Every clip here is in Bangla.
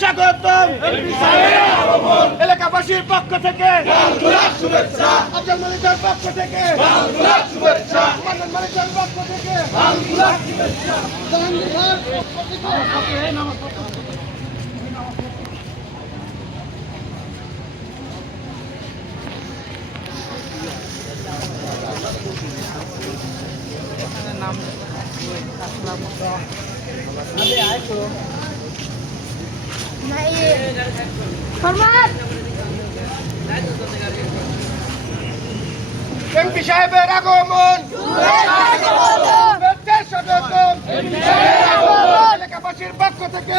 স্বাগতম। এলাকাবাসীর পক্ষ থেকে আব্দুল মালিকের পক্ষ থেকে মান্নান মালিকের পক্ষ থেকে এমপি সাহেবের আগমন, এলাকাবাসীর পক্ষ থেকে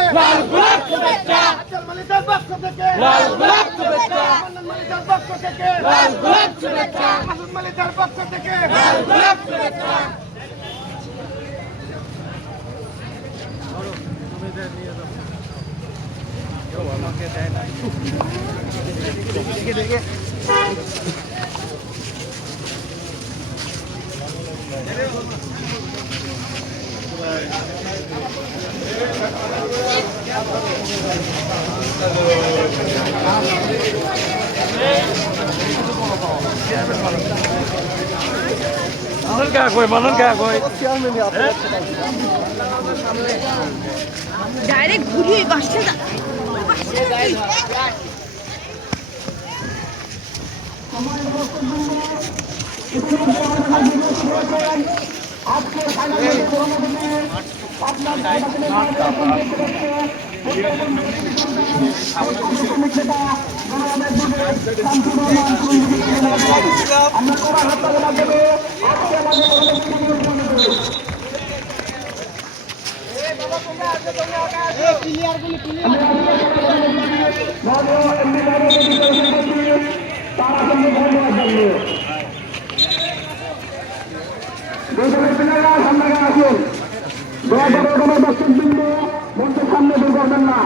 আব্দুল মালিকের পক্ষ থেকে মান্নান মালিকের পক্ষ থেকে মাসুদ মালিকের পক্ষ থেকে ডাইরেক্ট ঘুরিয়ে বাসটা সামনে দূর করবেন না।